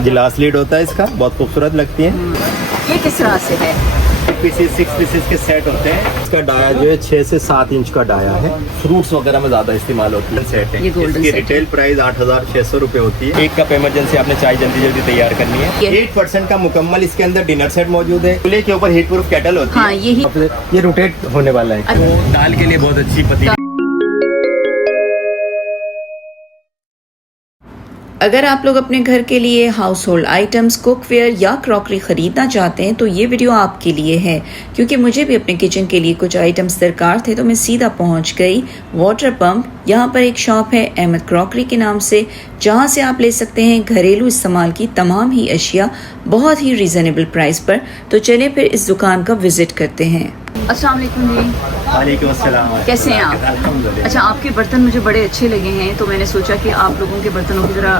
गिलास लीड होता है इसका, बहुत खूबसूरत लगती है। ये किस तरह से है? 6 पीसेस के सेट होते हैं। इसका डाया जो है 6 से 7 इंच का डाया है। फ्रूट्स वगैरह में ज्यादा इस्तेमाल होती है। सेट है, इसकी रिटेल प्राइस 8,600 रुपए होती है। एक कप इमरजेंसी आपने चाय जल्दी जल्दी तैयार करनी है। 8% का मुकम्मल इसके अंदर डिनर सेट मौजूद है। चूल्हे के ऊपर हीट प्रूफ केटल होती है। ये रोटेट होने वाला है, तो दाल के लिए बहुत अच्छी पतीली। अगर आप लोग अपने घर के लिए हाउस होल्ड आइटम्स, कुकवेयर या क्रॉकरी खरीदना चाहते हैं तो ये वीडियो आपके लिए है, क्योंकि मुझे भी अपने किचन के लिए कुछ आइटम्स दरकार थे तो मैं सीधा पहुंच गई वाटर पंप। यहाँ पर एक शॉप है अहमद क्रॉकरी के नाम से, जहाँ से आप ले सकते हैं घरेलू इस्तेमाल की तमाम ही अशिया बहुत ही रीजनेबल प्राइस पर। तो चले फिर इस दुकान का विजिट करते हैं। अस्सलाम वालेकुम जी। वालेकुम अस्सलाम। कैसे हैं आप? अच्छा, आपके बर्तन मुझे बड़े अच्छे लगे हैं, तो मैंने सोचा कि आप लोगों के बर्तनों की ज़रा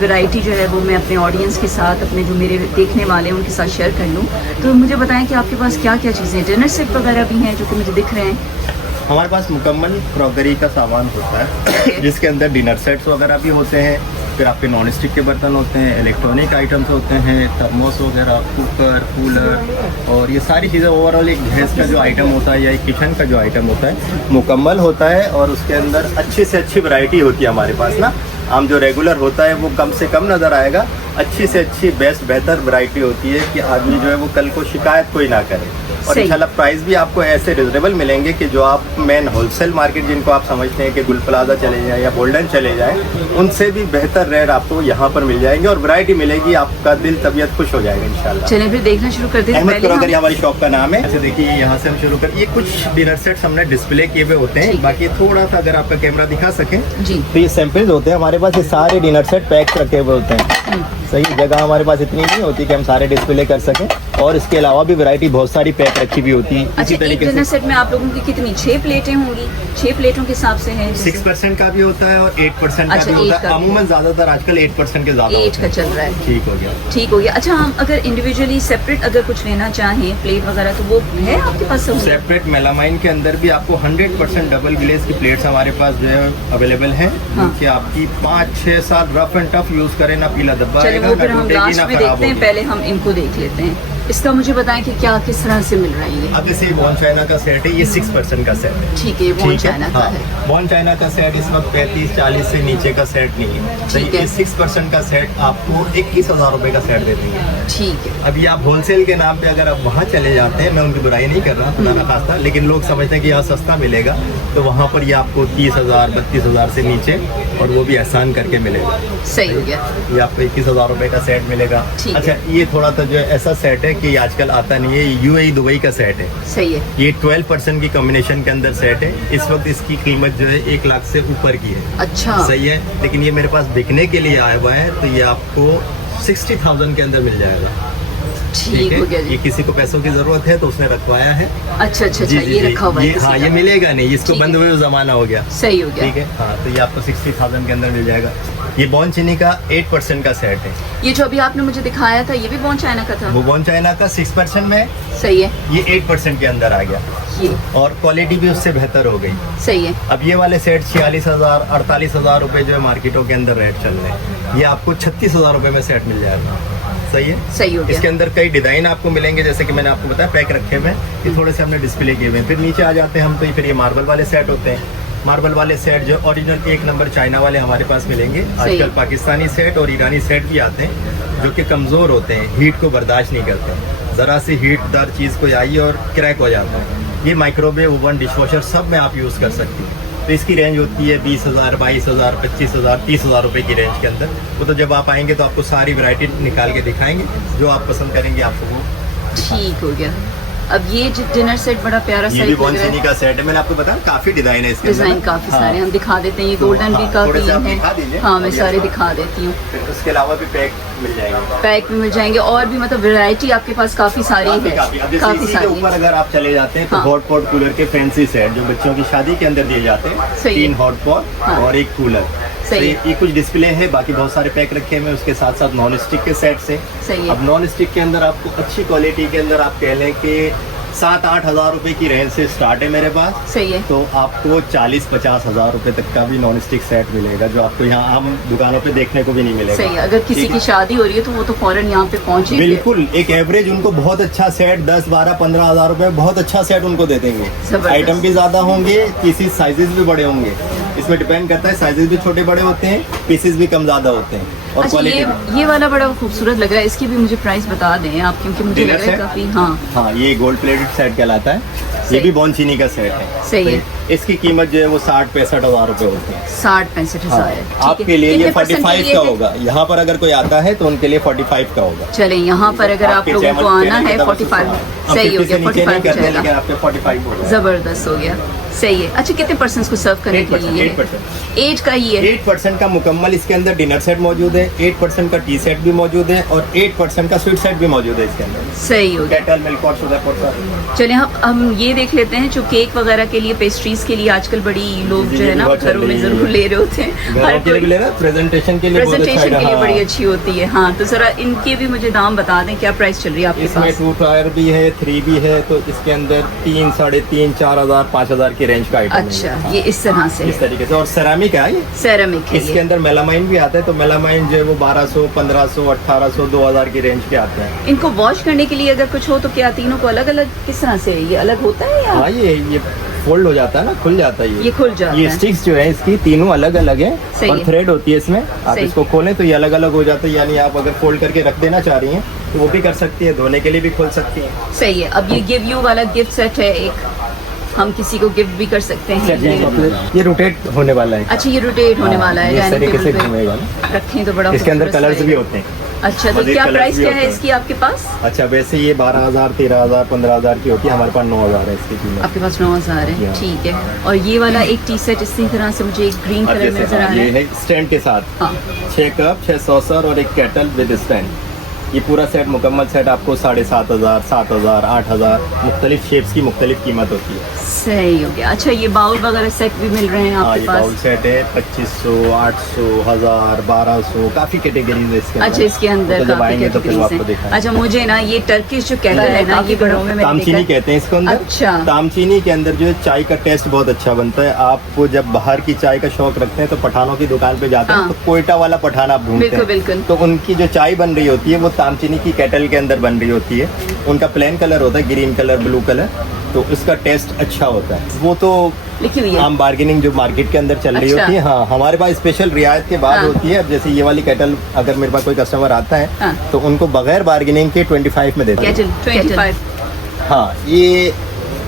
वैरायटी जो है वो मैं अपने ऑडियंस के साथ, अपने जो मेरे देखने वाले हैं उनके साथ शेयर कर लूँ। तो मुझे बताएं कि आपके पास क्या क्या चीज़ें हैं। डिनर सेट वगैरह भी हैं जो कि मुझे दिख रहे हैं। हमारे पास मुकम्मल क्रॉकरी का सामान होता है जिसके अंदर डिनर सेट्स वगैरह भी होते हैं, फिर आपके नॉन स्टिक के बर्तन होते हैं, इलेक्ट्रॉनिक आइटम्स होते हैं, थर्मोस वगैरह, कुकर, कूलर, और ये सारी चीज़ें ओवरऑल एक गैस का जो आइटम होता है या एक किचन का जो आइटम होता है मुकम्मल होता है। और उसके अंदर अच्छी से अच्छी वैरायटी होती है हमारे पास ना। हम जो रेगुलर होता है वो कम से कम नज़र आएगा, अच्छी से अच्छी बेस्ट बेहतर वैरायटी होती है कि आदमी जो है वो कल को शिकायत कोई ना करे। और इंशाल्लाह प्राइस भी आपको ऐसे रिजनेबल मिलेंगे कि जो आप मेन होलसेल मार्केट जिनको आप समझते हैं कि गुल प्लाजा चले जाएं या गोल्डन चले जाएं, उनसे भी बेहतर रेट आपको यहाँ पर मिल जाएंगे और वैरायटी मिलेगी, आपका दिल तबीयत खुश हो जाएगा इंशाल्लाह। चलिए फिर देखना शुरू कर दें। अहमद क्रॉकरी हमारी शॉप का नाम है। ऐसे देखिए यहाँ से हम शुरू कर, ये कुछ डिनर सेट्स हमने डिस्प्ले किए हुए होते हैं, बाकी थोड़ा सा अगर आपका कैमरा दिखा सके जी। तो ये सैंपल्स होते हैं हमारे पास। ये सारे डिनर सेट पैक रखे हुए होते हैं। सही जगह हमारे पास इतनी नहीं होती कि हम सारे डिस्प्ले कर सकें, और इसके अलावा भी वैरायटी बहुत सारी पैक रखी हुई होती है। अच्छा, एक डिनर सेट में आप लोगों की कितनी 6 प्लेटें होंगी? 6 प्लेटों के हिसाब से है। 6% का भी होता है और 8% का भी होता है। अमूमन ज्यादातर आजकल 8% के ज्यादा 8 का चल रहा है। ठीक हो गया, ठीक हो गया। अच्छा, हम अगर इंडिविजुअली सेपरेट अगर कुछ लेना चाहें प्लेट वगैरह तो वो है आपके पास? सेपरेट मेलामाइन के अंदर भी आपको 100% डबल ग्लेज की प्लेट्स हमारे पास जो है अवेलेबल है, कि आपकी 5-6 साल रफ एंड टफ यूज करें ना पीला धब्बा आएगा, ना टूटेगी ना खराब होगी। पहले हम इनको देख लेते हैं। इसका मुझे बताएं कि क्या किस तरह से मिल रहा है ये? अब जैसे बॉन चाइना का सेट है, ये 6% का सेट है। ठीक है, बॉन चाइना का है। बॉन चाइना का सेट इस वक्त 35-40 से नीचे का सेट नहीं है। ठीक है। 6% का सेट आपको 21,000 रुपए का सेट दे देंगे। ठीक है। अभी आप होलसेल के नाम पे अगर आप वहाँ चले जाते हैं, मैं उनकी बुराई नहीं कर रहा खुदा ना खास्ता, लेकिन लोग समझते हैं कि यहाँ सस्ता मिलेगा, तो वहाँ पर ये आपको 30,000 32,000 से नीचे, और वो भी एहसान करके मिलेगा। सही हो गया। ये आपको 21,000 रुपए का सेट मिलेगा। अच्छा, ये थोड़ा सा जो ऐसा सेट है कि आजकल आता नहीं है, UAE दुबई का सेट है। सही है। ये 12% की कॉम्बिनेशन के अंदर सेट है। इस वक्त इसकी कीमत जो है 1 लाख से ऊपर की है। अच्छा, सही है, लेकिन ये मेरे पास बिकने के लिए आया हुआ है, तो ये आपको 60,000 के अंदर मिल जाएगा। ठीक हो गया। ये किसी को पैसों की जरूरत है तो उसने रखवाया है। अच्छा अच्छा अच्छा, ये रखा हुआ है। हाँ, ये मिलेगा नहीं, इसको बंद हुए जमाना हो गया। सही हो गया। ठीक है, हाँ, तो ये आपको 60,000 के अंदर मिल जाएगा। ये बॉन चीनी का 8% का सेट है। ये जो अभी आपने मुझे दिखाया था ये भी बॉन चाइना का था? वो बॉन चाइना का 6% में है। सही है। ये 8% के अंदर आ गया ये, और क्वालिटी भी उससे बेहतर हो गई। सही है। अब ये वाले सेट 46,000 48,000 रुपए जो है मार्केटों के अंदर रेट चल रहे हैं, ये आपको 36,000 रुपए में सेट मिल जाएगा। सही है, सही हो गया। इसके अंदर कई डिजाइन आपको मिलेंगे, जैसे कि मैंने आपको बताया पैक रखे हुए हैं, ये थोड़े से हमने डिस्प्ले किए हुए हैं। फिर नीचे आ जाते हैं हम, तो फिर ये मार्बल वाले सेट होते हैं। मार्बल वाले सेट जो ओरिजिनल 1 नंबर चाइना वाले हमारे पास मिलेंगे। आजकल पाकिस्तानी सेट और ईरानी सेट भी आते हैं जो कि कमज़ोर होते हैं, हीट को बर्दाश्त नहीं करते, ज़रा सी हीटदार चीज़ को आई और क्रैक हो जाता है। ये माइक्रोवेव, ओवन, डिशवॉशर सब में आप यूज़ कर सकती हैं। तो इसकी रेंज होती है 20,000 22,000 25,000 30,000 रुपए की रेंज के अंदर। वो तो जब आप आएंगे तो आपको सारी वैरायटी निकाल के दिखाएंगे, जो आप पसंद करेंगे आपको वो। ठीक हो गया। अब ये डिनर सेट बड़ा प्यारा सा भी बॉन चीनी का सेट है। मैंने आपको बताया काफी डिजाइन है इसके अंदर। डिजाइन काफी सारे हम दिखा देते हैं। ये गोल्डन भी काफी है। हाँ, मैं सारे दिखा देती हूँ। उसके अलावा भी पैक मिल जाएंगे। पैक में मिल जाएंगे और भी, मतलब वैरायटी आपके पास काफी सारी है। काफी सारी। ऊपर अगर आप चले जाते हैं तो हॉट पॉट कूलर के फैंसी सेट जो बच्चों की शादी के अंदर दिए जाते हैं, 3 हॉट पॉट और 1 कूलर। सही। ये कुछ डिस्प्ले है, बाकी बहुत सारे पैक रखे हुए हैं। उसके साथ साथ नॉन स्टिक के सेट से। सही है। अब नॉन स्टिक के अंदर आपको अच्छी क्वालिटी के अंदर आप कह लें कि 7-8 हज़ार रुपए की रेंज से स्टार्ट है मेरे पास। सही है। तो आपको 40-50 हज़ार रुपए तक का भी नॉन स्टिक सेट मिलेगा, जो आपको यहाँ आम दुकानों पे देखने को भी नहीं मिलेगा। सही है। अगर किसी की शादी हो रही है तो वो तो फौरन यहाँ पे पहुँचे। बिल्कुल, एक एवरेज उनको बहुत अच्छा सेट 10-12-15 हज़ार रुपए बहुत अच्छा सेट उनको दे देंगे। आइटम भी ज्यादा होंगे, पीसेस साइजेस भी बड़े होंगे, इसमें डिपेंड करता है, साइजेस भी छोटे बड़े होते हैं, पीसेस भी कम ज्यादा होते हैं। और अच्छा, ये वाला बड़ा खूबसूरत लग रहा है, इसकी भी मुझे प्राइस बता दें आप, क्योंकि मुझे लग रहा है काफी। हाँ, ये गोल्ड प्लेटेड सेट कहलाता है, ये भी बॉन्चिनी का सेट है। सही है। इसकी कीमत जो है वो 60-65 हज़ार रुपए होती है। 60-65 हज़ार है। आपके लिए ये 45 का होगा। यहाँ पर अगर कोई आता है तो उनके लिए 45 का होगा। चले, यहाँ पर अगर आप लोगों को आना है 45 सही हो गया, 45 आपके 45 होगा। जबरदस्त हो गया, सही है। अच्छा, कितने पर्सन को सर्व करने के लिए? 8 का ही है। 8% का मुकम्मल इसके अंदर डिनर सेट मौजूद है, 8% का टी सेट भी मौजूद है और 8% का स्वीट सेट भी मौजूद है इसके अंदर। सही हो गया। केटल, मिल्क और शुगर पाउडर। चलिए हम ये देख लेते हैं, जो केक वगैरह के लिए, पेस्ट्रीज के लिए आजकल बड़ी लोग जो है ना घरों में जरूर ले रहे होते हैं, प्रेजेंटेशन के लिए बड़ी अच्छी होती है। हाँ, तो जरा इनके भी मुझे दाम बता दें, क्या प्राइस चल रही है आपके पास? 2 टायर भी है, 3 भी है, तो इसके अंदर 3, 3.5, 4 हज़ार, 5 हज़ार की रेंज का आइटम। अच्छा, ये इस तरह से, इस तरीके से। और सेरामिक है, ये सेरामिक है। इसके अंदर मेलामाइन भी आता है, तो मेलामाइन जो है वो 1200, 1500, 1800, 2000 की रेंज के आते हैं। इनको वॉश करने के लिए अगर कुछ हो तो क्या तीनों को अलग अलग किस तरह से ये अलग होता है या? हाँ, ये फोल्ड हो जाता है ना, खुल जाता है। ये खुल जाता है। ये स्टिक्स जो है इसकी तीनों अलग अलग है और थ्रेड होती है इसमें। आप इसको खोलें तो ये अलग अलग हो जाता है, यानी आप अगर फोल्ड करके रख देना चाह रही हैं तो वो भी कर सकती है, धोने के लिए भी खोल सकती है। सही है। अब ये गिव यू वाला गिफ्ट सेट है एक, हम किसी को गिफ्ट भी कर सकते हैं। ये रोटेट होने वाला है। अच्छा, ये रोटेट होने वाला है, इस तरीके से घूमेगा ना। रखें तो बड़ा। इसके अंदर कलर्स भी होते हैं। अच्छा, तो क्या प्राइस क्या है इसकी आपके पास? अच्छा, वैसे ये 12,000, 13,000, 15,000 की होती है, हमारे पास 9,000 है इसकी कीमत। आपके पास 9,000 है, ठीक है। और ये वाला एक टी सेट इसी तरह से मुझे एक ग्रीन कलर में नजर आ रहा है, स्टैंड के साथ। 6 कप, 6 सॉसर और एक केटल विद स्टैंड। ये पूरा सेट, मुकम्मल सेट आपको 7,500, 7,000, 8,000, मुख्तलिफ शेप्स की मुख्तलिफ कीमत होती है। सही हो गया। अच्छा, ये बाउल वगैरह सेट भी मिल रहे हैं आपके पास? बाउल सेट है 2500, 800, 1000, 1200, काफी कैटेगरीज है इसके। अच्छा, इसके अंदर जब आएंगे तो फिर आपको दिखाएंगे। अच्छा, मुझे ना ये टर्किश जो केटल है ना, ये घरों में तामचीनी कहते हैं इसको अंदर। अच्छा, तामचीनी के अंदर जो है चाय का टेस्ट बहुत अच्छा बनता है। आपको जब बाहर की चाय का शौक रखते हैं तो पठानों की दुकान पे जाते हैं तो कोयटा वाला पठान आप ढूंढते हैं। बिल्कुल। तो उनकी जो चाय बन रही होती है वो तामचीनी की केटल के अंदर बन रही होती है। उनका प्लेन कलर होता है, ग्रीन कलर, ब्लू कलर, तो उसका टेस्ट अच्छा होता है। वो तो आम बार्गेनिंग जो मार्केट के अंदर चल रही होती है। हाँ, हमारे पास स्पेशल रियायत के बाद होती है। अब जैसे ये वाली केटल अगर मेरे पास कोई कस्टमर आता है तो उनको बगैर बार्गेनिंग के 25 में देते हैं। 25। हाँ, ये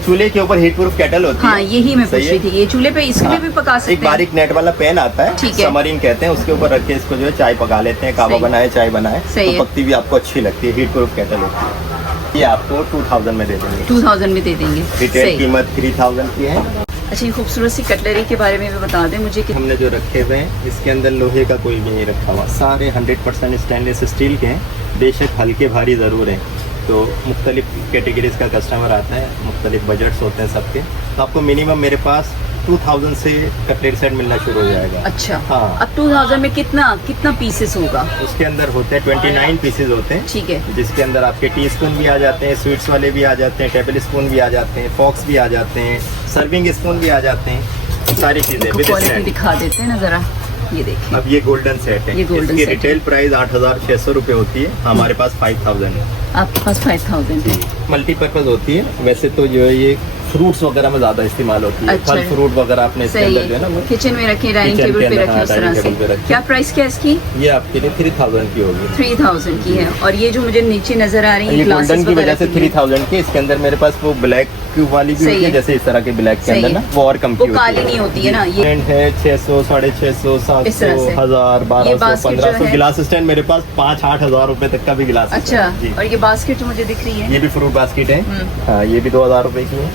चूल्हे के ऊपर हीट प्रूफ केटल होती है। हाँ, यही मैं पूछ रही थी, ये चूल्हे पे इसके भी पका सकते हैं। एक बारीक नेट वाला पैन आता है, ठीक है, समरीन कहते हैं, उसके ऊपर रख के इसको जो है चाय पका लेते हैं, कावा बनाए, चाय बनाए, तो पकती भी आपको अच्छी लगती है। हीट प्रूफ केटल होती है। ये आपको 2000 में दे देंगे। 2000 में दे देंगे। रिटेल कीमत 3000 की है। अच्छा, ये खूबसूरत सी कटलरी के बारे में भी बता दें मुझे कि हमने जो रखे हुए हैं इसके अंदर लोहे का कोई भी नहीं रखा हुआ, सारे 100% स्टेनलेस स्टील के हैं। बेशक हल्के भारी ज़रूर हैं, तो मुख्तलिफ कैटेगरीज का कस्टमर आता है, मुख्तलिफ बजट्स होते हैं सबके। तो आपको मिनिमम मेरे पास 2000 से कटलेट सेट मिलना शुरू हो जाएगा। अच्छा, हाँ। अब 2000 में कितना पीसेस होगा? उसके अंदर होते हैं 29 पीसेस होते हैं, ठीक है, जिसके अंदर आपके टी स्पून भी आ जाते हैं, स्वीट्स वाले भी आ जाते हैं, टेबल स्पून भी आ जाते हैं, फॉक्स भी आ जाते हैं, सर्विंग स्पून भी आ जाते हैं, सारी चीजें क्वालिटी दिखा देते हैं ना जरा। ये देखिए, अब ये गोल्डन सेट है, इसकी रिटेल प्राइस 8600 रुपए होती है, हमारे पास 5000 है। आपके पास 5000 है। मल्टीपर्पज होती है। वैसे तो जो है ये फ्रूट्स वगैरह में ज्यादा इस्तेमाल होती है। अच्छा, फल फ्रूट वगैरह आपने इसके अंदर जो है ना किचन में रखे, डाइनिंग टेबल पे रखे, उस तरह से। क्या प्राइस क्या है इसकी? ये आपके लिए 3000 की होगी। 3000 की है। और ये जो मुझे नीचे नजर आ रही है गोल्डन की वजह से 3000 की। इसके अंदर मेरे पास वो ब्लैक वाली भी होती है, जैसे इस तरह के ब्लैक के अंदर ना वो और कम की काली नहीं होती है ना। ये है 600, 650, 700, 1000, 1200, 1500 गिलास स्टैंड मेरे पास 5-8 हजार रुपए तक का भी गिलास। अच्छा, और ये बास्केट जो मुझे दिख रही है, ये भी फ्रूट बास्केट है। हाँ, ये भी 2000 रुपए की है।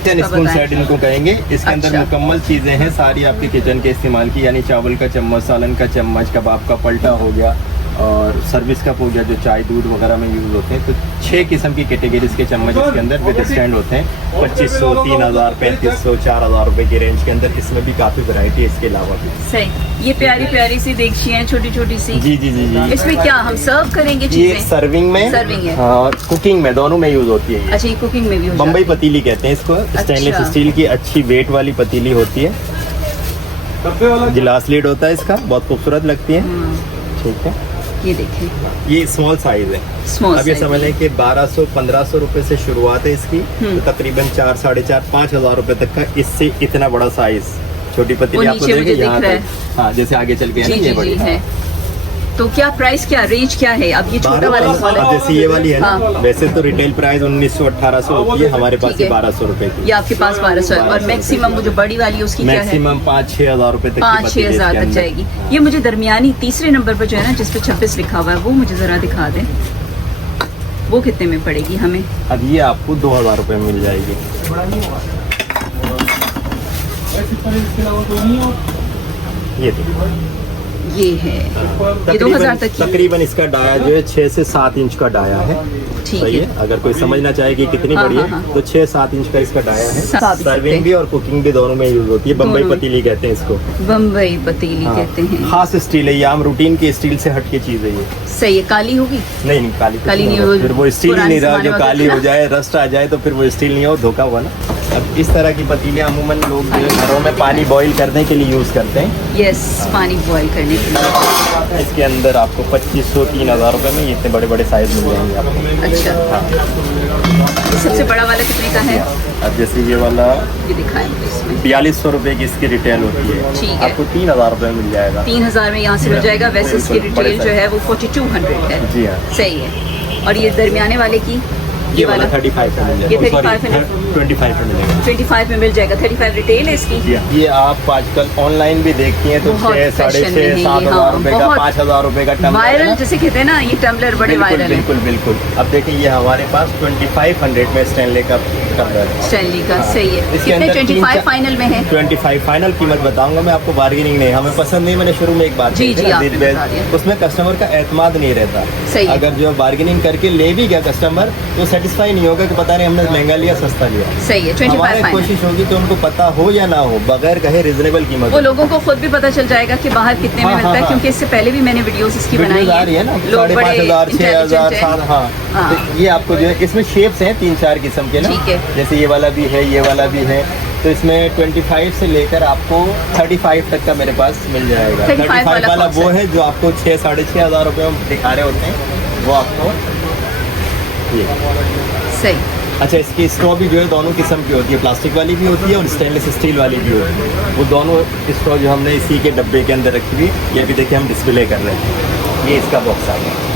किचन स्पून सेट इनको कहेंगे। इसके अंदर मुकम्मल चीजें हैं सारी आपके किचन के इस्तेमाल की, यानी चावल का चम्मच, सालन का चम्मच, कबाब का पलटा हो गया, और सर्विस कप हो गया जो चाय दूध वगैरह में यूज़ होते हैं। तो 6 किस्म की कैटेगरीज के चम्मच इसके अंदर विद स्टैंड होते हैं। 2500, 3000, 3500, 4000 रुपए की रेंज के अंदर। इसमें भी काफ़ी वैरायटी है इसके अलावा भी। सही, ये प्यारी प्यारी सी देगचियाँ हैं, छोटी छोटी सी। जी जी जी जी। इसमें क्या हम सर्व करेंगे ये चीजें? सर्विंग में, सर्विंग है। हाँ, और कुकिंग में, दोनों में यूज़ होती है ये। अच्छा, ये कुकिंग में भी हो बम्बई जाती है। पतीली कहते हैं इसको। स्टेनलेस अच्छा। स्टील की अच्छी वेट वाली पतीली होती है। गिलास लीड होता है इसका, बहुत खूबसूरत लगती है। ठीक है, ये देखें, ये स्मॉल साइज है। स्मॉल अब ये समझ लें कि 1200-1500 रुपए से शुरुआत है इसकी। तो तकरीबन 4, 4,500, 5,000 रुपए तक का इससे इतना बड़ा साइज छोटी वो पतीली आपको नीचे मुझे देंगे यहाँ दिख रहा तक। हाँ, जैसे आगे चल के है जी ना, जी ये जी बड़ी है। तो क्या प्राइस, क्या रेंज क्या है? अब ये छोटा वाला अब जैसे ये वाली है ना, हाँ। वैसे तो रिटेल प्राइस 1900-1800 होती है, हमारे पास ठीक ये है। 1200 रुपए की। ये आपके पास 1200 है। और मैक्सिमम वो जो बड़ी वाली है उसकी क्या है? मैक्सिमम 5-6 हजार रुपए तक की 5-6 पतीली हजार इसके तक अंदर। जाएगी। हाँ। ये मुझे दरमियानी तीसरे नंबर पर जो है ना, जिस पे 26 लिखा हुआ है, वो मुझे जरा दिखा दें। वो कितने में पड़ेगी हमें? अब ये आपको 2000 रुपए में मिल जाएगी। ये देखो, ये है, ये 2000 तक की। तकरीबन इसका डाया जो है 6 से 7 इंच का डाया है। ठीक सही है। है, अगर कोई समझना चाहे कि कितनी हाँ, बड़ी हाँ, है हाँ। तो 6-7 इंच का इसका डाया है। सात सकते सर्विंग हैं। भी और कुकिंग भी दोनों में यूज होती है। बम्बई दोनों में। पतीली कहते हैं इसको। बम्बई पतीली हाँ। कहते हैं। खास स्टील है ये, आम रूटीन की स्टील से हट के चीज है ये। सही है। काली होगी? नहीं नहीं, काली काली नहीं होगा। हो- फिर वो स्टील ही पुराने नहीं रहा, जमाने जो में काली होता हो जाए, रस्ट आ जाए तो फिर वो स्टील नहीं हो, धोखा हुआ ना। अब इस तरह की पतीलियाँ अमूमन लोग जो है घरों में पानी बॉईल करने के लिए यूज करते हैं। यस, पानी बॉईल करने के लिए। इसके अंदर आपको 2500-3000 रुपए में ये इतने बड़े बड़े साइज मिल जाएंगे आपको। अच्छा, हाँ। ये सबसे बड़ा वाला कितने का है? अब जैसे ये वाला ये दिखाएं मुझे इसमें। 4200 रुपए की इसकी रिटेल होती है। ठीक है। आपको 3000 रुपए में मिल जाएगा। 3000 में यहाँ से मिल जाएगा। वैसे इसकी बिल्कुल, बड़े रिटेल जो है वो 4200 है। जी हाँ। सही है। और ये दरमियाने वाले की, ये वाला 35 में मिल ये जाएगा। 35 में? 25 में मिलेगा। 25 में मिल जाएगा। 35 रिटेल है इसकी। जी हाँ। ये आप आजकल ऑनलाइन भी देखती हैं तो बहुत 6, साढ़े fashion में है 6, ये, 7,000 हाँ, रुपए का, बहुत 5,000 रुपए का टम्बलर है वायरल ना। जैसे कहते हैं ना, ये टम्बलर बड़े बिल्कुल वायरल है। बिल्कुल बिल्कुल। अब देखिए ये हमारे पास 2500 में स्टैनले का टम्बलर है। स्टैनली का। हाँ। सही है। इसके कितने? अंदर 25 फाइनल में है? 25 फाइनल कीमत बताऊंगा मैं आपको, बार्गेनिंग नहीं। हमें पसंद नहीं, मैंने शुरू में एक बात जी, कही थी जी, ना, आपने जिद बैद, बता दिया। उसमें कस्टमर का एतमाद नहीं रहता। सही है। अगर जो बार्गेनिंग करके ले भी गया कस्टमर तो सेटिस्फाई नहीं होगा कि पता नहीं हमने महंगा लिया सस्ता लिया। सही है। 25 हमारी फाइनल। कोशिश होगी कि उनको पता हो या ना हो, बगैर कहे रिजनेबल कीमत वो लोगों को खुद भी पता चल जाएगा कि बाहर कितने में हाँ, मिलता है, हाँ, क्योंकि इससे पहले भी मैंने वीडियोस इसकी बनाई वीडियोस आ रही है ना, लोग बड़े 5,500, 6,000, intelligent हैं। 7,000। हाँ, हाँ। तो ये आपको जो है इसमें शेप्स हैं 3-4 किस्म के ना। ठीक है। जैसे ये वाला भी है, ये वाला भी है। तो इसमें 25 से लेकर आपको 35 तक का मेरे पास मिल जाएगा। 35 वाला वाला कौन सा वो है? है जो आपको 6-6,500 हजार रुपये में दिखा रहे होते हैं, वो आपको ये। सही। अच्छा, इसकी स्ट्रॉ भी जो है दोनों किस्म की होती है, प्लास्टिक वाली भी होती है और स्टेनलेस स्टील वाली भी होती है। वो दोनों स्ट्रॉ जो हमने इसी के डब्बे के अंदर रखी हुई, ये भी देखिए हम डिस्प्ले कर रहे हैं। ये इसका बॉक्स आ गया।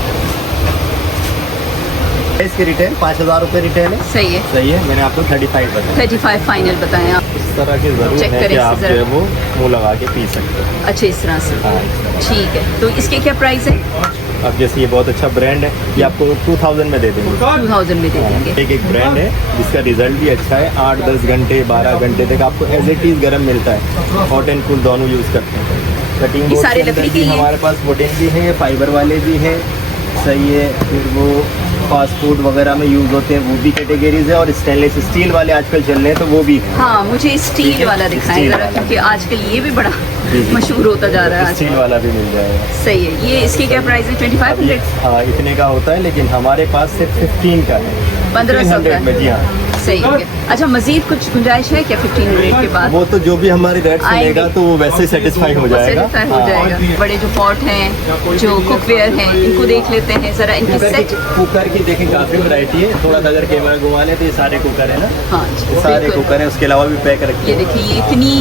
इसकी रिटेल 5,000 रुपये रिटेल है। सही है। सही है, मैंने आपको 35 बताया। 35 फाइनल बताएं आप। इस तरह की ज़रूर Check है करें कि इससे आप जो ज़रा। है वो मुँह लगा के पी सकते हो। अच्छे इस तरह से। हाँ। ठीक है। तो इसके क्या प्राइस है? अब जैसे ये बहुत अच्छा ब्रांड है, ये आपको 2000 में दे देंगे। 2000 में दे देंगे। एक ब्रांड है जिसका रिजल्ट भी अच्छा है। 8-10 घंटे 12 घंटे तक आपको एज इट इज गर्म मिलता है। हॉट एंड कूल दोनों यूज़ करते हैं। कटिंग ये बोर्ड सारे के अंदर लकड़ी के भी ही हैं? हमारे पास वुडन भी है, फाइबर वाले भी हैं। सही है। फिर वो फास्ट फूड वगैरह में यूज़ होते हैं, वो भी कैटेगरीज है। और स्टेनलेस स्टील वाले आजकल चल रहे हैं तो वो भी है। हाँ, मुझे ठीक स्टील है, वाला दिखाएं स्टील जरा, वाला। क्योंकि आजकल ये भी बड़ा जी, जी। मशहूर होता जा रहा है स्टील आजकल। वाला भी मिल जाएगा। सही है। ये इसकी क्या प्राइस है? 2500? हाँ, इतने का होता है, लेकिन हमारे पास सिर्फ 15 का है। 1500 का 1500 में, जी हाँ। सही है। अच्छा, मजीद कुछ गुंजाइश है क्या 1500 के बाद? वो तो जो भी हमारे रेट आएंगे। मिलेगा तो वो वैसे सेटिस्फाई हो जाएगा। Satisfy हो हाँ। जाएगा। बड़े जो पॉट हैं, जो कुकवेयर हैं, इनको देख लेते हैं जरा, इनकी सेट। कुकर की देखें काफ़ी वैरायटी है। थोड़ा सा अगर कैमरा घुमा लें तो ये सारे कुकर है ना, हाँ जी, ये सारे बिल्कुल। कुकर है। उसके अलावा भी पैक रखिए। ये देखिए, ये इतनी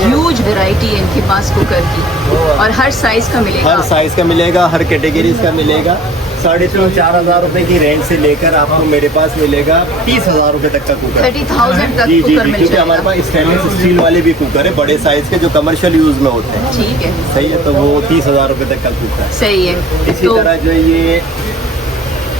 ह्यूज वैरायटी है इनके पास कुकर की, और हर साइज का मिलेगा। हर साइज का मिलेगा, हर कैटेगरीज का मिलेगा। 3,500-4,000 रुपए की रेंज से लेकर आपको मेरे पास मिलेगा 30,000 रुपए तक का कुकर। 30,000 तक जी जी कुकर जी, मिल क्योंकि हमारे जाएगा। पास स्टेनलेस स्टील वाले भी कुकर है, बड़े साइज के, जो कमर्शियल यूज में होते हैं। ठीक है। सही है, तो वो 30,000 रुपए तक का कुकर है। सही है। इसी तो तरह जो ये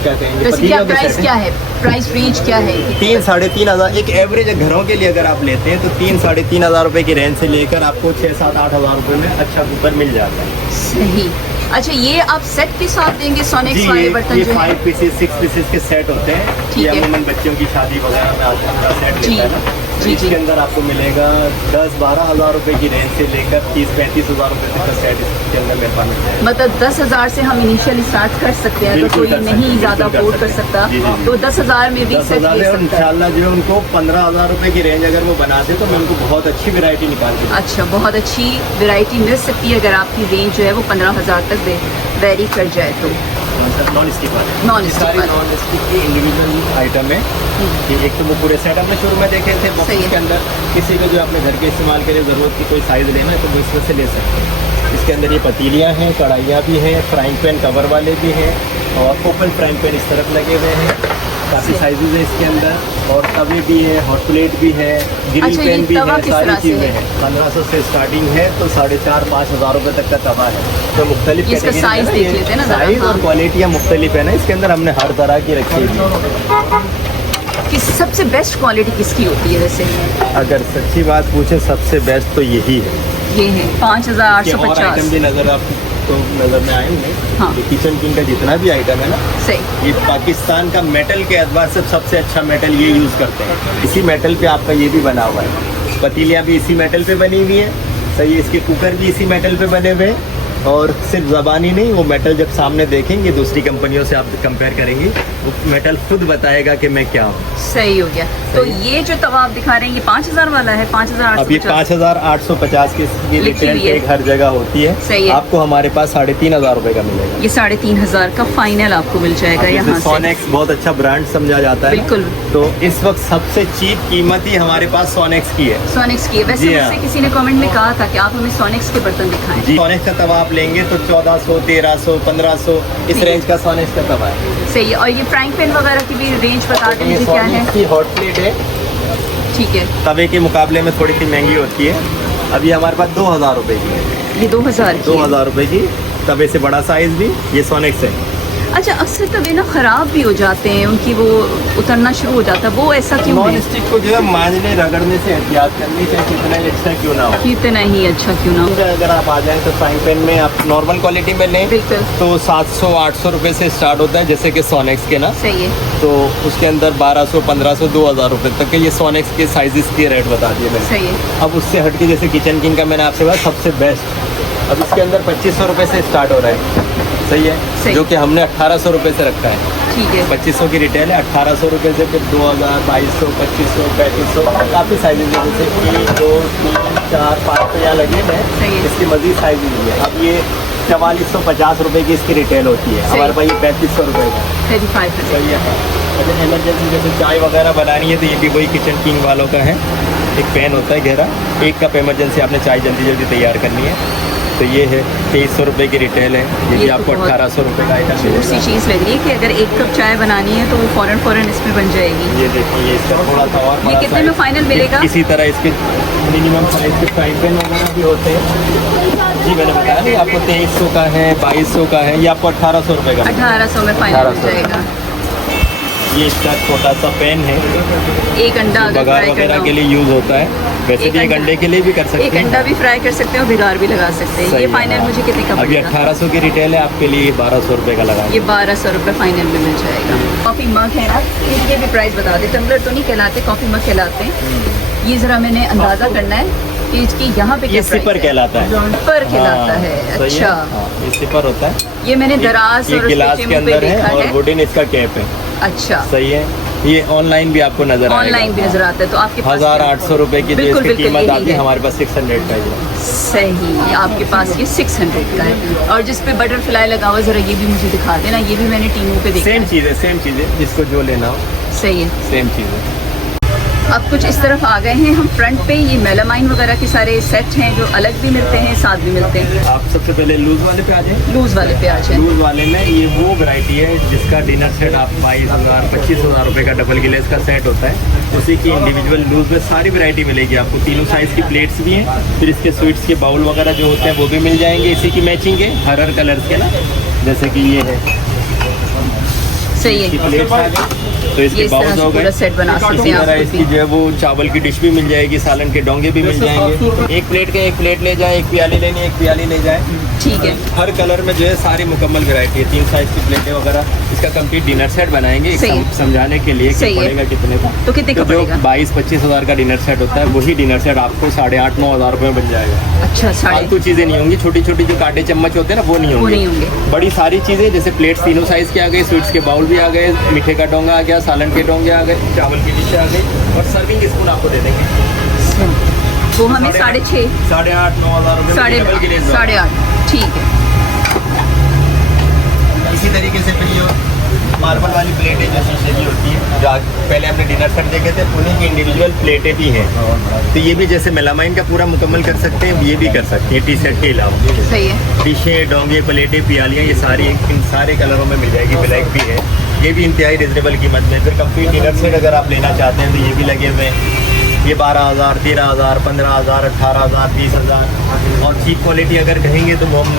क्या कहेंगे, वैसे क्या पतीला का प्राइस सेट है। क्या है? प्राइस रेंज क्या है? 3-3,500 एक एवरेज घरों के लिए अगर आप लेते हैं तो 3-3,500 रुपए की रेंज से लेकर आपको 6-7-8 हज़ार रुपए में अच्छा कुकर मिल जाता है। सही। अच्छा, ये आप सेट के साथ देंगे सोनेक्स जी, वाले बर्तन ये जो है? 5 पीसेस 6 पीसेस के सेट होते हैं। ठीक ये है। अमूमन बच्चों की शादी वगैरह में आता है, पूरा सेट जी, लेता है ना। जी, इसके जी। अंदर आपको मिलेगा 10-12 हज़ार रुपए की रेंज से लेकर 30-35 हज़ार रुपए तक का सेट इसके अंदर मेरे पास मिलता है। मतलब 10,000 से हम इनिशियल स्टार्ट कर सकते हैं, अगर बिल्कुल कोई कर सकते हैं, नहीं बिल्कुल ज़्यादा कर अफोर्ड कर सकते हैं। सकता जी, जी, जी। तो 10,000 में भी 10 सेट हज़ार ले है, और सकता है। इंशाल्लाह जो उनको 15 हज़ार रुपए की रेंज अगर वो बनाते तो मैं उनको बहुत अच्छी वैरायटी निकाल के दूँ। अच्छा, बहुत अच्छी वैरायटी मिल सकती है अगर आपकी रेंज जो है वो 15,000 तक वेरी कर जाए तो। नॉन स्टिक वाले, नॉन ये स्टिक सारी वाले। नॉन स्टिक की इंडिविजुअल आइटम है। कि एक तो वो पूरे सेट हमने शुरू में देखे थे सही बॉक्स है। के अंदर, किसी को जो अपने घर के इस्तेमाल के लिए ज़रूरत की कोई साइज़ लेना है तो वो इसमें से ले सकते हैं। इसके अंदर ये पतीलियाँ हैं, कढ़ाइयाँ भी हैं, फ्राइंग पैन कवर वाले भी हैं, और ओपन फ्राइंग पैन इस तरफ लगे हुए हैं। काफ़ी सही। साइजेज है इसके अंदर, और तवे भी है, हॉट प्लेट भी है, ग्रिल अच्छा, ये पैन भी तवा है, किस सारी तरह से चीज़ें है? हैं। 1500 से स्टार्टिंग है तो 4,500-5 हज़ार रुपये तक का तवा है। तो मुख्तलिफ इसका कैटेगरी size है, देख ये लेते हैं ना ज़रा, साइज हाँ। और क्वालिटियाँ मुख्तलिफ है ना, इसके अंदर हमने हर तरह की रखी हुई है। कि सबसे बेस्ट क्वालिटी किसकी होती है वैसे? अगर सच्ची बात पूछे सबसे बेस्ट तो यही है। ये है ये और आइटम 5,850। भी नज़र आपको नज़र में आएंगे। हाँ। ये किचन किंग का जितना भी आइटम है ना, सही। ये पाकिस्तान का मेटल के एतबार से सबसे अच्छा मेटल ये यूज़ करते हैं। इसी मेटल पे आपका ये भी बना हुआ है, पतीलियाँ भी इसी मेटल पे बनी हुई है, सही है। इसके कुकर भी इसी मेटल पे बने हुए हैं, और सिर्फ ज़बानी नहीं, वो मेटल जब सामने देखेंगे दूसरी कंपनियों से आप कंपेयर करेंगे, वो मेटल खुद बताएगा कि मैं क्या हूँ। सही हो गया। तो सही। ये जो तवा आप दिखा रहे हैं ये 5,000 वाला है? अब ये 5,850। 5,850 की इसकी लिखी रिटेल हुई है। पे हर जगह होती है। सही है। आपको हमारे पास 3,500 रुपए का मिलेगा। ये 3,500 का फाइनल आपको मिल जाएगा यहाँ से। सोनेक्स बहुत अच्छा ब्रांड समझा जाता है, बिल्कुल। तो इस वक्त सबसे चीप कीमत ही हमारे पास सोनेक्स की है। सोनेक्स की है। वैसे जी हाँ। मुझसे किसी ने कमेंट में कहा था कि आप हमें सोनेक्स के बर्तन दिखाएं। जी, सोनेक्स का तवा आप लेंगे तो 1400, 1300, 1500 इस जी। रेंज का सोनेक्स का तवा है। सही है। और ये फ्राइंग पैन वगैरह की भी रेंज बता ये दीजिए क्या है? सोनेक्स की हॉट प्लेट है, ठीक है। तवे के मुकाबले में थोड़ी सी महंगी होती है। अभी हमारे पास 2,000 रुपए की है, ये 2,000 की है। 2,000 रुपए की तवे से बड़ा साइज भी ये सोनेक्स है। अच्छा, अक्सर तवे ना खराब भी हो जाते हैं, उनकी वो उतरना शुरू हो जाता है, वो ऐसा क्यों नॉन है? स्टिक को जो है मांजने रगड़ने से एहतियात करनी चाहिए, कितना ही अच्छा क्यों ना हो। कितना ही अच्छा क्यों ना हो। अगर आप आ जाएं तो फ्राइंग पैन में आप नॉर्मल क्वालिटी में लें बिल्कुल। तो 700-800 रुपए से स्टार्ट होता है, जैसे कि सोनेक्स के ना, सही है। तो उसके अंदर 1200, 1500, 2,000 रुपए तक के ये सोनेक्स के साइजेस के रेट बता दिए मैंने। सही है। अब उससे हट के जैसे किचन किंग का मैंने आपसे बताया सबसे बेस्ट, अब इसके अंदर 2,500 रुपए से स्टार्ट हो रहा है, सही है, सही। जो कि हमने 1,800 रुपए से रखा है। ठीक है। 2,500 की रिटेल है, 1,800 रुपए से फिर 2,000, 2,200, 2,500, 3,500 काफ़ी साइजेज है, जैसे 1, 2, 3, 4, 5 तो यहाँ लगे हैं। सही है। इसकी मजीद साइज भी है। अब ये 4,450 रुपए की इसकी रिटेल होती है, सही। हमारे पास ये 3,500 रुपए का 35 है। सही है। अगर इमरजेंसी जैसे चाय वगैरह बनानी है तो ये भी वही किचन किंग वालों का है, एक पैन होता है गहरा, 1 कप इमरजेंसी आपने चाय जल्दी जल्दी तैयार करनी है तो ये है 2,300 रुपए की रिटेल है, ये भी तो आपको बहुत 1,800 रुपए का आइटम दूसरी मिलेगा। चीज़ लग रही है कि अगर 1 कप चाय बनानी है तो वो फ़ौरन इसमें बन जाएगी। ये देखिए, ये इसका थोड़ा सा और ये बड़ा कितने में size। फाइनल मिलेगा? इसी तरह इसके मिनिमम साइज के फ्राइंग पैन वगैरह भी होते हैं। जी मैंने बताया नहीं आपको 2,300 का है, 2,200 का है, ये आपको 1,800 रुपए का। 1,800 में फाइनल मिल 1800 जाएगा। ये इसका छोटा सा पैन है, एक अंडा अगर बघार फ्राई करना वगैरह हो, के लिए यूज़ होता है, वैसे एक भी एक अंडा। अंडे के लिए भी कर सकते एक हैं। अंडा भी फ्राई कर सकते हैं और बिगार भी लगा सकते हैं। सही ये है, फाइनल हाँ। मुझे कितने का अभी पड़ेगा? 1,800 की रिटेल है, आपके लिए 1,200 रुपए का लगा। ये 1,200 रुपये फाइनल में मिल जाएगा। कॉफ़ी मग है ना, इसके भी प्राइस बता दें। टम्बलर तो नहीं कहलाते, कॉफ़ी मग कहलाते हैं। ये ज़रा मैंने अंदाज़ा करना है कि इसकी यहाँ पे ये क्या सिपर प्राइस है। कहलाता है। सिपर कहलाता हाँ, है। सही अच्छा, हाँ, ये सिपर होता है। ये मैंने दराज ये और गिलास उसके के चिमू पे अंदर देखा है और है। वुडन इसका कैप है, अच्छा, सही है। ये ऑनलाइन भी आपको नजर आएगा, ऑनलाइन भी नजर आता है तो आपके पास 1,800 रुपए की जो बिल्कुल, इसकी बिल्कुल कीमत यही आती है, है। हमारे पास 600 का ही है। सही, आपके पास ये 600 का है। और जिस पे बटरफ्लाई लगा हुआ, ज़रा ये भी मुझे दिखा देना। ये भी मैंने टीमों पे देखा सेम है। चीज़ है, जिसको जो लेना हो सही है। सेम चीज़ है। अब कुछ इस तरफ आ गए हैं हम फ्रंट पे। ये मेलामाइन वगैरह के सारे सेट हैं जो अलग भी मिलते हैं, साथ भी मिलते हैं। आप सबसे पहले लूज वाले पे आ जाए। लूज वाले पे आ जाए। लूज वाले में ये वो वैरायटी है जिसका डिनर सेट आप 22,000, 25,000 रुपए का डबल गिलास का सेट होता है, उसी की इंडिविजुअल लूज में सारी वैरायटी मिलेगी आपको। तीनों साइज़ की प्लेट्स भी हैं, फिर इसके स्वीट्स के बाउल वगैरह जो होते हैं वो भी मिल जाएंगे इसी की मैचिंग के हर कलर्स के ना, जैसे कि ये है सही इसकी है। प्लेट्स आ गई, तो ये इसके इस तरह बाउल से हो पूरा गए। सेट बना सकते इसी हैं तरह आप इसकी खुद भी। जो है वो चावल की डिश भी मिल जाएगी, सालन के डोंगे भी मिल जाएंगे। एक प्लेट के एक प्लेट ले जाए, एक प्याली लेनी एक प्याली ले जाए, ठीक है। हर कलर में जो है सारी मुकम्मल वैरायटी है, 3 साइज की प्लेटें वगैरह। इसका कंप्लीट डिनर सेट बनाएंगे सही है। समझाने के लिए कि सही है। पड़ेगा कितने का। तो कितने का जो पड़ेगा? 22-25 हज़ार का डिनर सेट होता है, वही डिनर सेट आपको 8,500-9 हज़ार रुपये में बन जाएगा। अच्छा, फालतू चीज़ें नहीं होंगी, छोटी छोटी जो कांटे चम्मच होते हैं ना, वो नहीं होंगे। बड़ी सारी चीज़ें जैसे प्लेट्स तीनों साइज के आ गए, स्वीट्स के बाउल भी आ गए, मीठे का डोंगा आ गया, सालन के डोंगे आ गए, चावल की डिशें आ गई और सर्विंग स्पून आपको दे देंगे। वो हमें 6.5 8,500-9 हज़ार रुपये में 8.5 ठीक है। इसी तरीके से फिर ये मार्बल वाली प्लेटें जो शीशे की होती है, जो पहले हमने डिनर सेट देखे थे, उन्हीं की इंडिविजुअल प्लेटें भी हैं। तो ये भी जैसे मेलामाइन का पूरा मुकम्मल कर सकते हैं, ये भी कर सकते हैं टी सेट के अलावा। सही है। डिशें, डोंगे, प्लेटें, प्यालियाँ, ये सारी इन सारे कलरों में मिल जाएगी। ब्लैक भी है, ये भी इंतहाई रिजनेबल कीमत में। फिर कंप्लीट डिनर सेट अगर आप लेना चाहते हैं तो ये भी लगे हुए हैं। ये 12,000, 13,000, 15,000, 18,000, 20,000। और चीप क्वालिटी अगर कहेंगे तो वो हम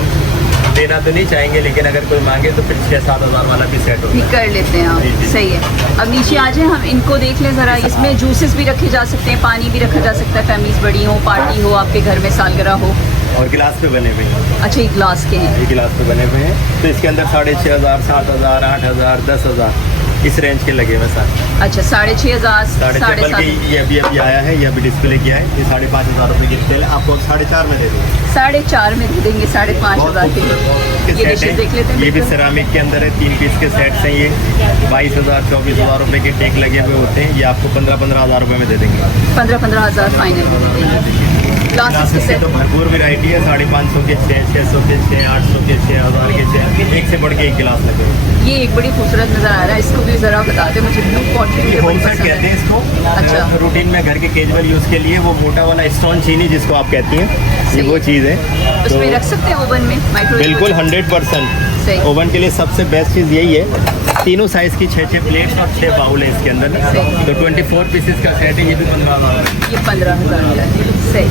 देना तो नहीं चाहेंगे, लेकिन अगर कोई मांगे तो फिर 6-7 हज़ार वाला भी सेट होगा। कर लेते हैं जी, आप। जी। सही है। अब नीचे आ जाए, हम इनको देख लें ज़रा। इसमें जूसेस भी रखे जा सकते हैं, पानी भी रखा जा सकता है। फैमिलीज बड़ी हो, पार्टी हो, आपके घर में सालगिरह हो। और गिलास पे बने हुए हैं। अच्छा, ये ग्लास के हैं। ये गिलास पे बने हुए हैं, तो इसके अंदर 6,500, 7,000, 8,000, 10,000 इस रेंज के लगे हुए सर। अच्छा, 6,500, 7,500 ये अभी आया है, ये अभी डिस्प्ले किया है। ये 5,500 रुपये की सेल आपको 4,500 में दे देंगे। 4,500 में दे देंगे, 5,500 के। ये डिशेज देख लेते हैं। ये भी सेरामिक के अंदर है, 3 पीस के सेट्स हैं। ये 22,000, 24,000 रुपये के टेक लगे हुए होते हैं। ये आपको 15-15 हज़ार रुपये में दे देंगे। 15-15 हज़ार फाइनल में दे देंगे। ग्लासेस के सेट तो भरपूर वैरायटी है, 550 के 6, 600 के 6, 800 के 6, 1000 के 6, एक से बढ़ के एक गिलास लगे हुए हैं। ये एक बड़ी खूबसूरत नज़र आ रहा है, इसको भी ज़रा बता दें मुझे। ब्लू पॉटरी ये होम सेट कहते हैं इसको। अच्छा। रूटीन में घर के कैजुअल यूज़ के लिए वो मोटा वाला स्टोन चीनी जिसको आप कहती हैं, ये वो चीज़ है। उसमें रख सकते हैं ओवन में, माइक्रोवेव। बिल्कुल 100%। सही। ओवन के लिए सबसे बेस्ट चीज़ यही है। तीनों साइज़ की 6 प्लेट्स और 6 बाउल है इसके अंदर। सही। तो 24 पीसेस का सेट है, ये भी 15,000। ये 15,000 का है। सही।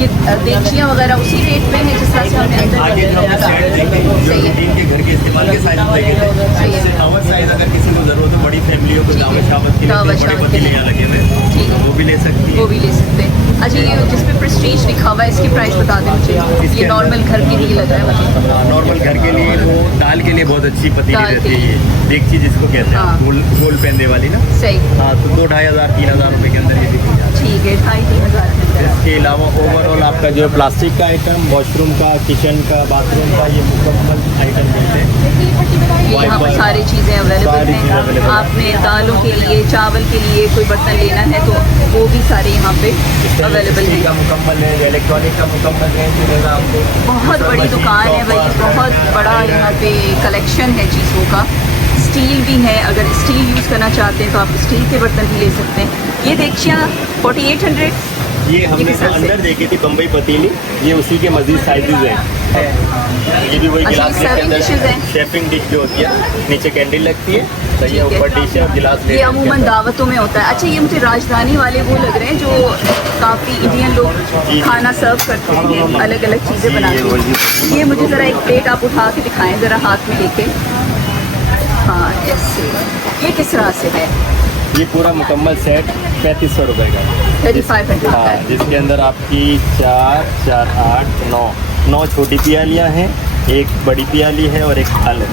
ये देगचियाँ वगैरह उसी रेट पे है जिस तरह से हमने अंदर आगे जो हमने सेट देखे, जो सही है। रूटीन के घर के इस्तेमाल के साइज देखे थे, सही है। उससे टावर साइज अगर किसी को ज़रूरत हो, बड़ी फैमिली हो तो ठीक है। दावत शावत के लिए दावत बड़े शावत के पतीले लिए। यहाँ लगे हुए हैं, ठीक है। वो भी ले सकती है। वो भी ले सकते हैं। अच्छा, ये जिस पे प्रेस्टीज लिखा हुआ है, इसकी प्राइस बता दें मुझे। ये नॉर्मल घर के लिए लग रहा है मुझे। नॉर्मल घर के लिए वो दाल के लिए बहुत अच्छी पतीली दाल के रहती है। लिए। ये देगची जिसको कहते हाँ। हैं, गोल पेंदे वाली ना। सही। हाँ, तो 2,500-3,000 रुपये के अंदर ये दिख जाती है। ठीक है, 2,500-3,000 के अंदर। इसके अलावा ओवरऑल आपका जो है प्लास्टिक का आइटम, वॉशरूम का, किचन का, बाथरूम का, ये मुकम्मल आइटम मिलते हैं। ये यहाँ पर सारी चीज़ें अवेलेबल सारी चीज़ें हैं। available हैं। आपने दालों के लिए, चावल के लिए कोई बर्तन लेना है तो वो भी सारे यहाँ पे अवेलेबल स्टील का हैं। मुकम्मल है, इलेक्ट्रॉनिक का मुकम्मल है, मिलेगा आपको। बहुत बड़ी मशीन, दुकान है भाई, चॉपर, बहुत बड़ा यहाँ पे कलेक्शन है चीज़ों का। स्टील भी है, अगर स्टील यूज़ करना चाहते हैं तो आप स्टील के बर्तन भी ले सकते हैं। ये देखिए 4,800। ये हमने किस जो तरह से? अंदर देखी थी बम्बई पतीली, ये उसी के मजीद साइजेज हैं। ये भी वही अच्छा, गिलास ये के serving dishes अंदर हैं? शेफिंग डिश जो होती है, नीचे कैंडल लगती है, तो ये ठीक है। ऊपर डिश है और गिलास ये अमूमन दावतों में होता है। अच्छा, ये मुझे राजधानी वाले वो लग रहे हैं जो काफ़ी इंडियन लोग खाना सर्व करते हैं, अलग अलग चीज़ें बनाते हैं। ये मुझे ज़रा एक प्लेट आप उठा के दिखाएं ज़रा हाथ में लेके। हाँ, ऐसे। ये किस तरह से है? ये पूरा मुकम्मल सेट 3,500 रुपये का है। 3,500 का हाँ, है। जिसके अंदर आपकी 4, 4, 8, 9 छोटी प्यालियाँ हैं, एक बड़ी प्याली है और एक थाल है।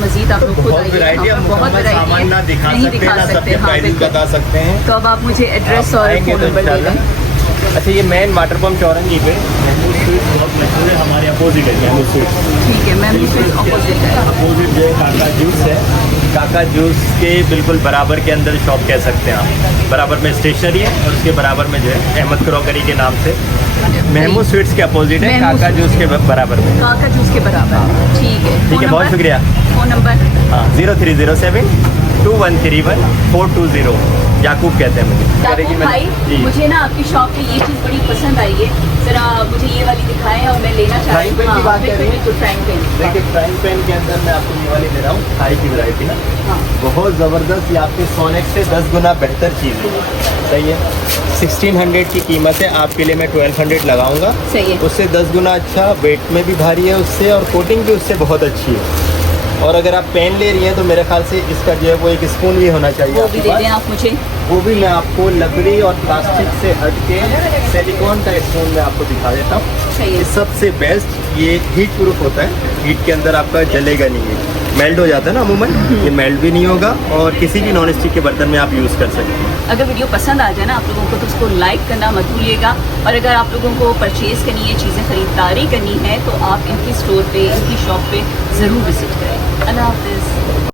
मजीद आप लोग खुद बहुत आइए, वैरायटी है, यहाँ पर बहुत मुकम्मल वैरायटी सामान ना है, दिखा नहीं सकते दिखा ना सकते। सबके हाँ, प्राइसेस बिल्कुल। बता सकते हैं। तो अब आप मुझे एड्रेस आप और आएंगे फ़ोन तो नंबर दे इंशाल्लाह। दें। अच्छा, ये मेन वाटर पम्प चौरंगी पे महमूद स्वीट्स बहुत मशहूर है, हमारे अपोजिट है महमूद स्वीट्स। ठीक है, मैं मुझे अपोजिट है। अपोजिट जो है काका जूस है, काका जूस के बिल्कुल बराबर के अंदर शॉप कह सकते हैं आप। बराबर में स्टेशनरी है और उसके बराबर में जो है अहमद क्रॉकरी के नाम से महमूद स्वीट्स के अपोजिट है, महमूद काका जूस के बराबर में। काका जूस के बराबर। ठीक है। ठीक है, बहुत शुक्रिया। Phone number? हाँ, 0307 2131 420। याकूब कहते हैं मुझे। करेगी याकूब भाई, जी। मुझे ना आपकी शॉप पे ये चीज़ बड़ी पसंद आई है। ज़रा मुझे ये वाली दिखाएं और मैं लेना चाहती फ्राइंग पैन की बात कर रही हैं? बिल्कुल फ्राइंग पैन। देखिए, फ्राइंग पैन के अंदर मैं आपको ये वाली दे रहा हूँ, हाई की वैरायटी ना, हाँ, बहुत ज़बरदस्त। ये आपके सोनेक्स से 10 गुना बेहतर चीज़ है, सही है। 1600 की कीमत है, आपके लिए मैं 1200 लगाऊंगा। सही है। उससे 10 गुना अच्छा, वेट में भी भारी है उससे, और कोटिंग भी उससे बहुत अच्छी है। और अगर आप पेन ले रही हैं तो मेरे ख्याल से इसका जो है वो एक स्पून भी होना चाहिए वो आपके भी दे पास। दें आप मुझे। वो भी मैं आपको लकड़ी और प्लास्टिक से हट के सिलिकॉन का स्पून मैं आपको दिखा देता हूँ। चाहिए। ये सबसे बेस्ट, ये हीट प्रूफ होता है, हीट के अंदर आपका जलेगा नहीं है, मेल्ट हो जाता है ना अमूमन, ये मेल्ट भी नहीं होगा और किसी भी नॉन स्टिक के बर्तन में आप यूज़ कर सकते हैं। अगर वीडियो पसंद आ जाए ना आप लोगों को तो उसको लाइक करना मत भूलिएगा, और अगर आप लोगों को परचेज़ करनी है, चीज़ें ख़रीदारी करनी है, तो आप इनकी स्टोर पे, इनकी शॉप पे ज़रूर विज़िट करें। अल्लाह हाफ़िज़।